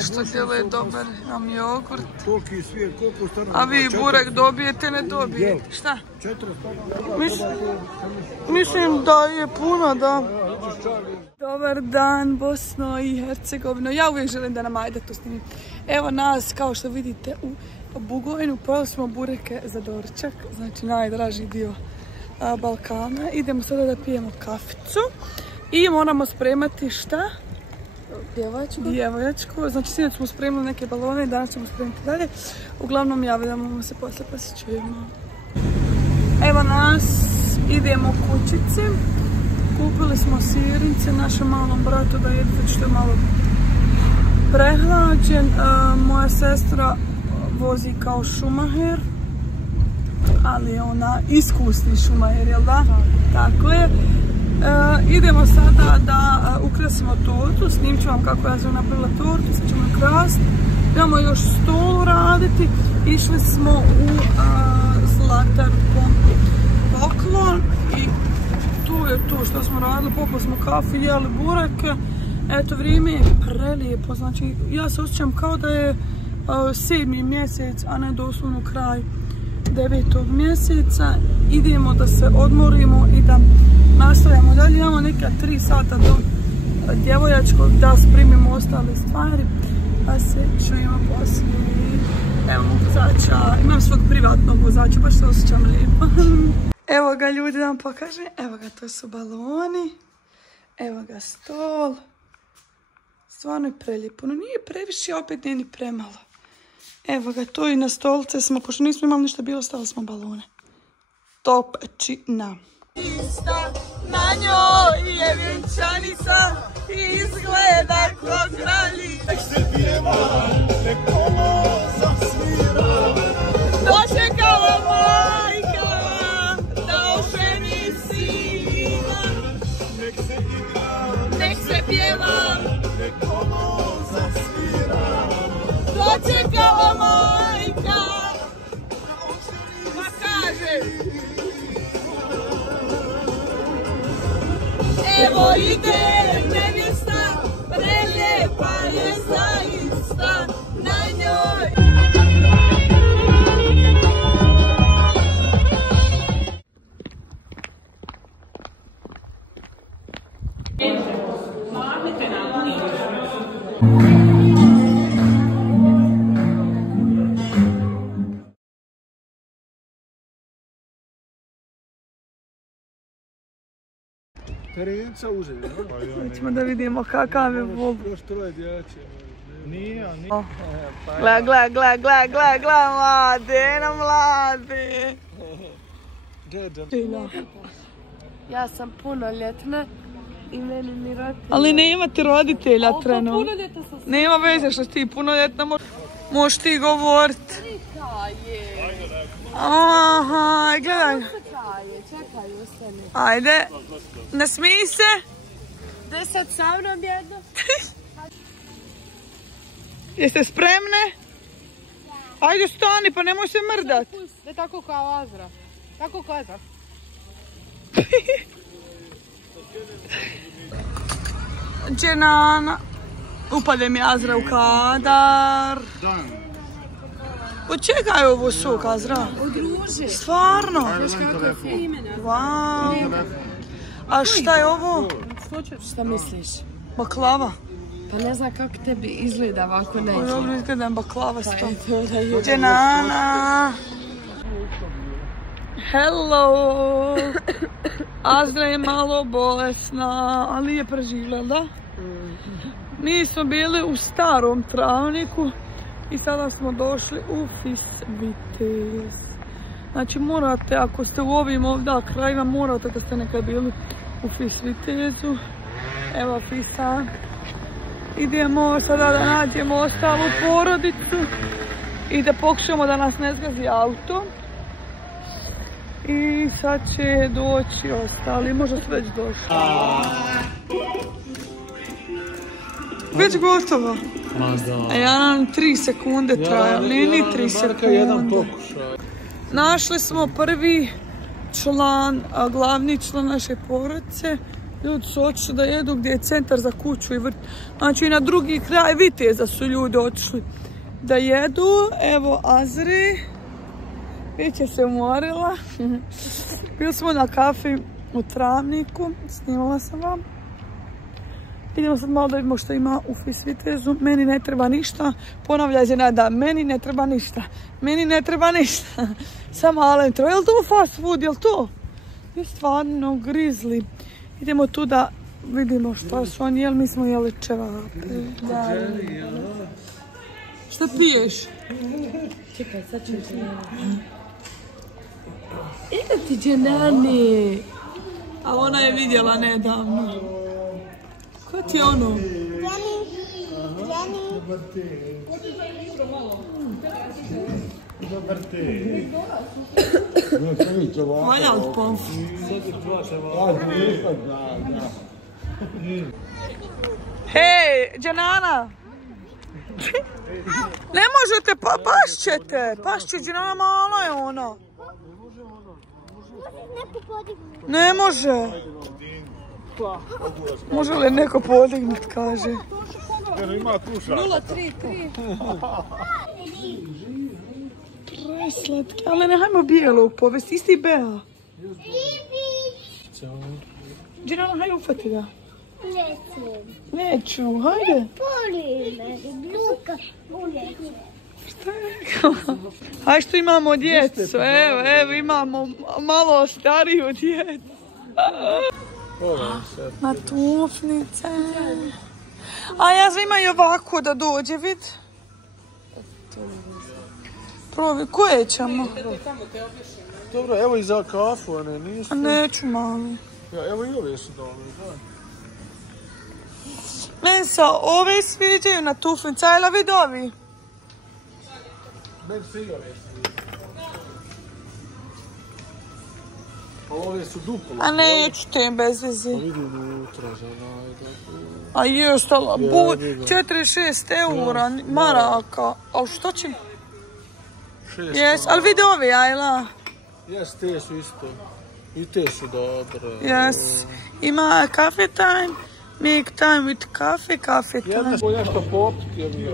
što djeluje dobar nam jogurt. Koliki svijet, koliko stano? A vi burek dobijete, ne dobijete. Šta? 400. Mislim da je puno, da. Dobar dan, Bosno i Hercegovino. Ja uvijek želim da nam ajde to snimim. Evo nas, kao što vidite, u Bugojnu. Pojeli smo bureke za doručak, znači najdraži dio Balkana. Idemo sada da pijemo kaficu i moramo spremati šta? Djevojačku. Znači sinoć smo spremili neke balone i danas ćemo spremiti dalje. Uglavnom javljamo se posle pa se čujemo. Evo nas, idemo kućici. Kupili smo sirnice našem malom bratu da jede što je malo prehlađen. Moja sestra vozi kao šumaher, ali je ona iskusni šumaher, jel da? Tako je. Idemo sada da ukrasimo tortu, snimit ću vam kako ja sam napravila tortu, sad ćemo je krasti. Idemo još stol raditi, išli smo u Zlatar poklon i tu je to što smo radili, popili smo kafu, jeli bureke. Eto, vrijeme je prelijepo, znači ja se osjećam kao da je 7. mjesec, a ne doslovno kraj 9. mjeseca. Idemo da se odmorimo i da nastavljamo dalje. Imamo neka 3 sata do djevojačkog da sprimimo ostale stvari, pa se čujemo poslije. Evo vozača, imam svog privatnog vozača, baš se osjećam lijepo. Evo ga ljudi, da vam pokažem, evo ga, to su baloni, evo ga stol. Stvarno je prelijepo, no nije previše, opet nije ni premalo. Evo ga, to i na stolice smo, pošto nismo imali ništa bilo, stavili smo balone. Topčina. Na njoj je vjenčanica i izgleda ko kralji. Nek se pjeva, nek kolo zasvira. Dočekala majka da oženi sina. Nek se igra, nek se pjeva, nek kolo zasvira. Dočekala majka pa kaže evo ide nevjesta, prelijepa je zaista na njoj. Terenca uzeli, no? Ćemo da vidimo kakav je Bob. Još troje dječe. Nije. Gle, mlade, mlade. Ja sam punoljetna i meni ni roditelja. Ali nema ti roditelja trenu. Nema veze što si ti punoljetna, možeš ti govorit. Aha, gledaj. Čekaj, ustani. Ajde, ne smij se. Da sad sa mnom jedno? Jeste spremne? Ajde stani, pa nemoj se mrdat. Ne tako kao Azra. Tako kao Azra. Dženana. Upade mi Azra u kadar. Od čega je ovo sok, Azra? Od ruže. Stvarno? Znaš kako je fina. Wow. A šta je ovo? Šta misliš? Baklava. Pa ne znam kako tebi izgleda ovako neće. Dobro izgledam baklava s tom. Pa Dženana. Hello. Azra je malo bolesna, ali je preživjela, da? Mi smo bili u starom travniku i sada smo došli u Fis Vitez. Znači morate, ako ste u ovim ovdje krajima, morate da ste nekad bili u Fis Vitezu. Evo Fisa. Idemo sada da nađemo ostalu porodicu i da pokušamo da nas ne zgazi auto. I sad će doći ostali, možda su već došli. Već gotovo. A ja nam 3 sekunde traje, Lini 3 sekunde. Našli smo prvi član, glavni član naše porodice, Ljudi su otišli da jedu gdje je centar za kuću i vrt. Znači i na drugi kraj Viteza su ljudi otišli da jedu. Evo Azri. Već je se umorila. Bili smo na kafi u Travniku. Snimala sam vam. Idemo sad malo da vidimo što ima u Fis Vitezu. Meni ne treba ništa. Ponavljaj se nada. Meni ne treba ništa. Meni ne treba ništa. Samo Alen treba. Jel to fast food? Jel to? Je stvarno grizli. Idemo tu da vidimo što su oni jeli. Mi smo jeli čevape. Šta piješ? Čekaj, sad ću ti ide ti Dženani. A ona je vidjela nedavno. Ko ti je ono? Valja li pomf? Hej, Dženana! Ne možete, pašćete! Pašće, Dženana, malo je ono. Ne može. Može li neko podignut, kaže. Ima kuša. 033. Preslatki, ali ne hajmo bijelog povesti, isti Bea. Dženana, hajde ufati ga. Neću, hajde. Šta je rekao? Hajde što imamo djecu, evo imamo malo stariju djecu. Na tufnice. A ja znam ima i ovako da dođe, vid. Provi, koje ćemo? Dobro, evo i za kafu, a ne, nisu. A neću malo. Ja, evo i ove su dobre, da. Meni se ove sviđaju na tufnice, ajla vid ovi. Meni se i ove sviđaju. A ove su duplo. A neću te bez veze. A vidi unutra za najda. A je stala, 46 eura maraka. A što će? Jes, ali vidi ovi, ajla. Jes, te su isto. I te su dobre. Jes, ima cafe time, make time with cafe time. Jedna smo nešto popiti.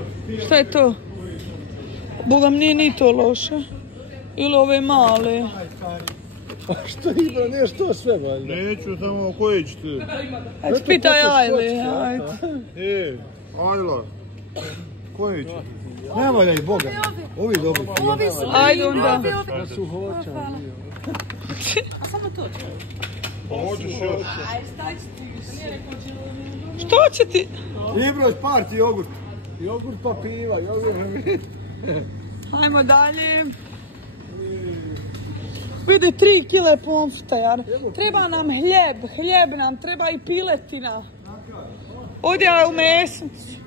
Šta je to? Boga mi nije ni to loše. Ili ove male. Pa što ima, nešto sve valjda. Neću, samo koje ćete? Ajde, pitaj Ajle, ajde. Ajla, koje ćete? Ne valjaj, Boga. Ovi dobri. Ajde onda. Da su hoća. A samo to će. Pa hoćeš još. Što će ti? Ibroć, parti jogurt. Jogurt pa piva, jogurt. Ajmo dalje. Vidi 3 kile pomfta, jar. Treba nam hljeb nam, treba i piletina. Ovdje je u mesnici.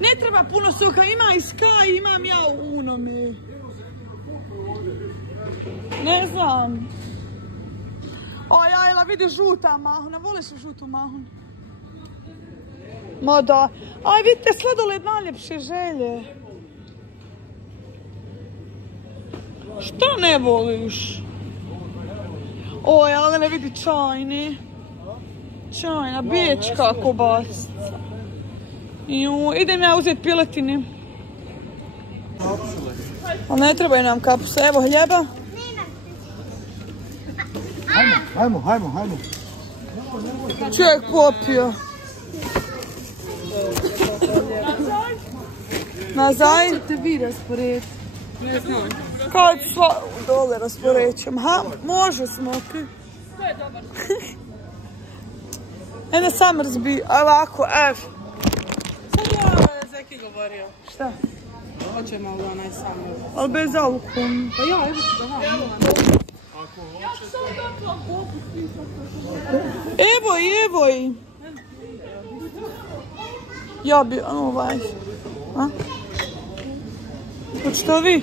Ne treba puno suha, ima i Sky, imam ja u unome. Ne znam. Oj, Ajla, vidi žuta mahuna, voliš li žutu mahunu? Ma da. Aj, vidite, sladoled najljepše želje. Što ne voliš? Oj, ali ne vidi čajni. Čajna, biječka kobasica. Idem ja uzeti piletini. Ali ne trebaju nam kapuse. Evo hljeba. Hajmo. Čovjek popio. Nazaj. Te vi rasporediti. Ne znam. Kad dole rasporećem. Ha, može smoki. To je dobar. Ne sam razbi, ovako, ev. Sad ja Zeki govorio. Šta? Hoćemo li onaj sam. Ali bez alkohola. Pa ja, evo ti da vam. Evo i. Ja bi, ovaj. A? Hoćete vi?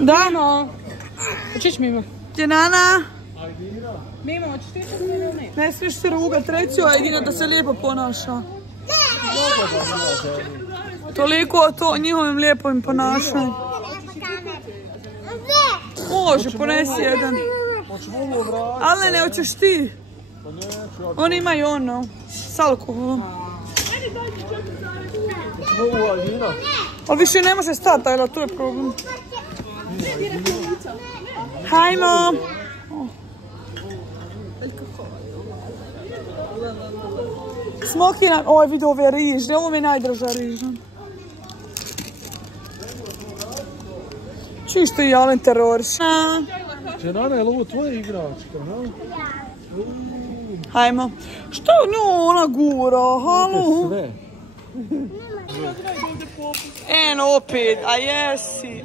Da, no. Hoćeš Mima? Dženana. Mima, hoćeš ti se ili ne? Ne smiješ se rugat, reći Ajdina da se lijepo ponaša. Toliko o to njihovim lijepom ponašanju. Može, ponesi jedan. Hoćemo ovo vratiti. Ali ne, hoćeš ti. Pa neću, ja Oni imaju ono, s alkoholom. hoćemo ovo Alina. Ali više ne može stati, ali to je problem. Hajmo. Smokina, oj vidi ove rižne, ovo mi je najdraža rižna. Čisto i Alen teroriš. Dženana, je li ovo tvoja igračka, ha? Hajmo. Što nju ona gura, halu? Sve. Eno opet, a jesi.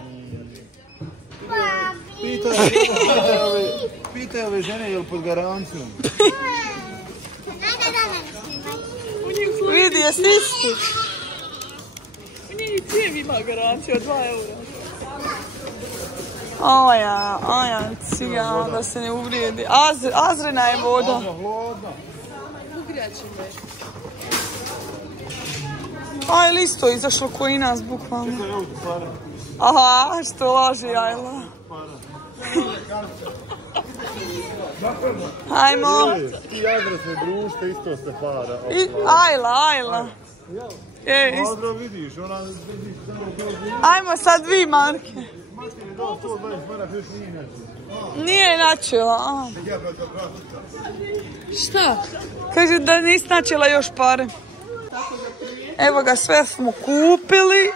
Pitaj ove žene, je li pod garancijom? Vidi, jesi isti? Nije cijev ima garanciju od 2 eura. Oja, ciga, da se ne uvrijedi. Azrena je voda. Aj, listo izašlo koji nas, bukvalno. Aha, što laži, Ajla. Hajmo. I Adra se društe, isto se para. Ajla. Adra vidiš, ona vidi samo bilo. Ajmo sad vi, Marke. Marke mi dao 120 maraka, još nije načela. Nije načela. Šta? Kaže da nisi načela još pare. Evo ga, sve smo kupili,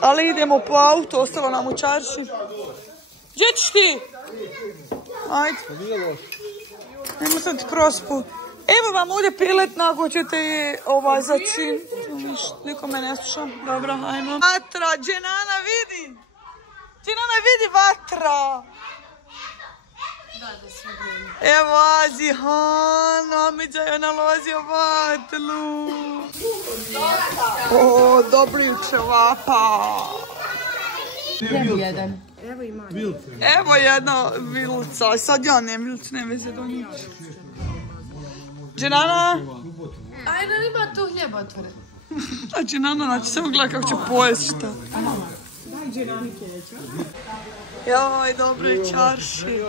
ali idemo po auto, ostalo nam u čarši. Gdje ćeš ti? Ajde. Nemo sad ti prospu. Evo vam ovdje piletna ako ćete je začin. Niko me ne sluša. Dobro, ajmo. Vatra, Dženana vidi. Dženana vidi vatra. Evo Azihan, Amidža je nalazio vatlu. O, dobri čevapa. Evo jedna vilca, sad ja nemam vilcu, ne veze do njih. Dženana? Ajde, ima tu hljeba otvore. A Dženana, znači samo gleda kako će pojesti šta. Joj, dobro je čarši.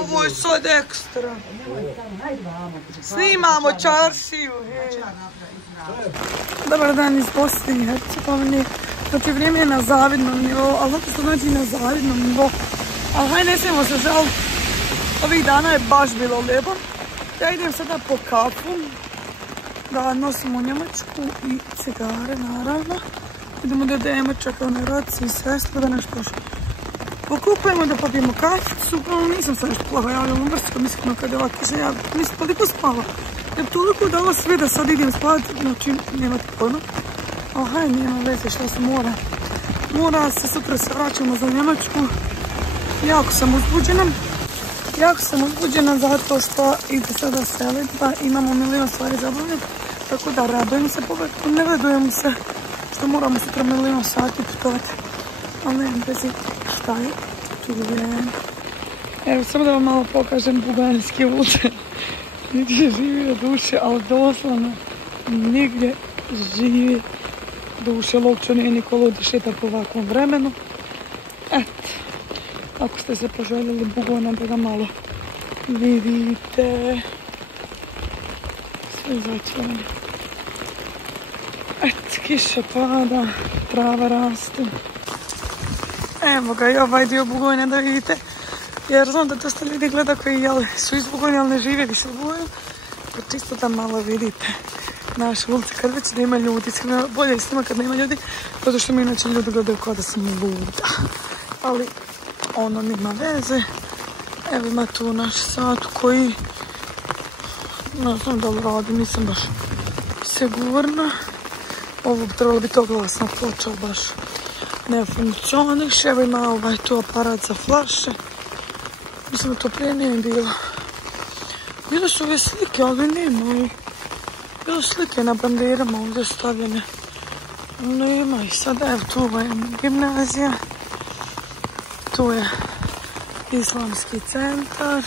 Ovo je sad ekstra. Snimamo čaršiju. Dobar dan iz Bosne i Hercegovine. Znači vrijeme je na zavidnom nivou, ali zato što znači na zavidnom nivou. Ali haj ne smijemo se žaliti. Ovih dana je baš bilo lijepo. Ja idem sada po kafu. Da nosimo Njemačku i cigare, naravno. Idemo da dajemo čekao na roci i sestru da nešto pokupujemo, da popijemo kaficu. Nisam sad nešto plaho javljala u vrstu, mislim kada je ovako se javljala. Nisam toliko spala. Jer toliko dala sve da sad idem spavati, znači nemate pojma. Ali haj, nema veze šta se mora. Mora se, sutra se vraćamo za Njemačku. Jako sam uzbuđena zato što ide sada selidba, imamo milion stvari zabavljati. Tako da radujem se, ne radujem se što moramo sutra milion sati putovati. Ali nemam vezi šta je tu je. Evo, samo da vam malo pokažem buganijske ulice. Nigdje žive duše, ali doslovno nigdje žive duše. Uopće nije niko da šeta po ovakvom vremenu. Eto, ako ste se poželjeli Bugona da ga malo vidite. Sve začelo. Eto, kiša pada, trava raste. Evo ga i ovaj dio Bugojna da vidite. Jer znam da dosta ljudi gleda koji su iz Bugojna, ali ne žive više u Bugojnu. Pa čisto da malo vidite naše ulice. Kad već nema ljudi, bolje je snima kad nema ljudi, zato što mi inače ljudi gledaju kao da sam luda. Ali ono nima veze. Evo ima tu naš sat koji ne znam da li radi, nisam baš sigurna. Ovo bi trebalo biti oglasna ploča, baš ne funkcioniše. Evo ima ovaj tu aparat za flaše. Mislim da to prije nije bilo. Bile su ove slike, ali nema. Bilo slike na banderama ovdje stavljene. Nema i sada evo tu je gimnazija. Tu je islamski centar.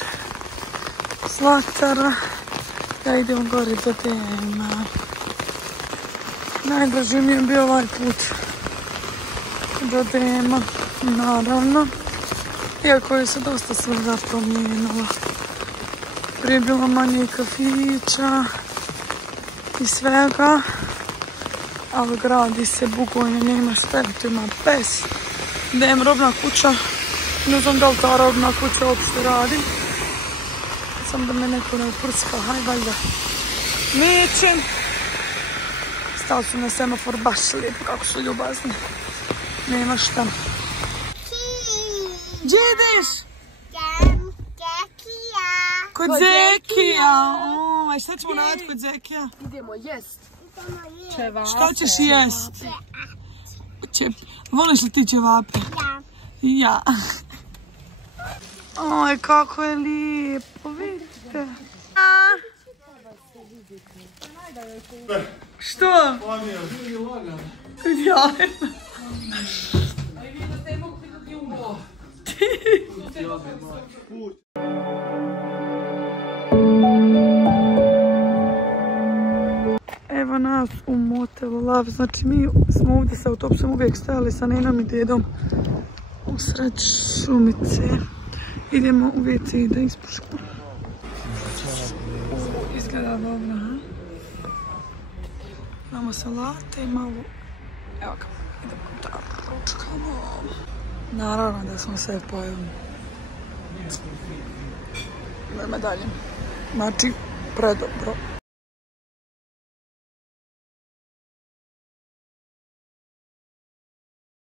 Zlatara. Ja idem gore do Dema. Najdraži mi je bio ovaj put do Dema, naravno. Iako je se dosta svega promijenilo. Prije bilo manje kafića i svega. Ali gradi se bukvalno, nema šta, tu ima pes. Idem robna kuća. Ne znam da li ta robna kuća uopšte radi. Sam da me neko ne uprska, haj valjda. Nećem. Stali su na semafor baš lijepo, kako su ljubazni. Nema šta. Gdje ideš? Kod Zekija. Aj, šta ćemo raditi kod Zekija? Idemo jest. Šta ćeš jest? Voliš li ti ćevape? Ja. Oj, kako je lijepo, vidite. Što? Ja. Evo nas u motelu Lav, znači mi smo ovdje sa autobusom uvijek stajali sa nenom i dedom usred šumice. Idemo u WC da ispuškamo. Izgleda dobro, ha? Imamo salate i malo... Evo ga, idemo da ručkamo. Naravno da smo sve pojeli. Idemo dalje. Znači, predobro.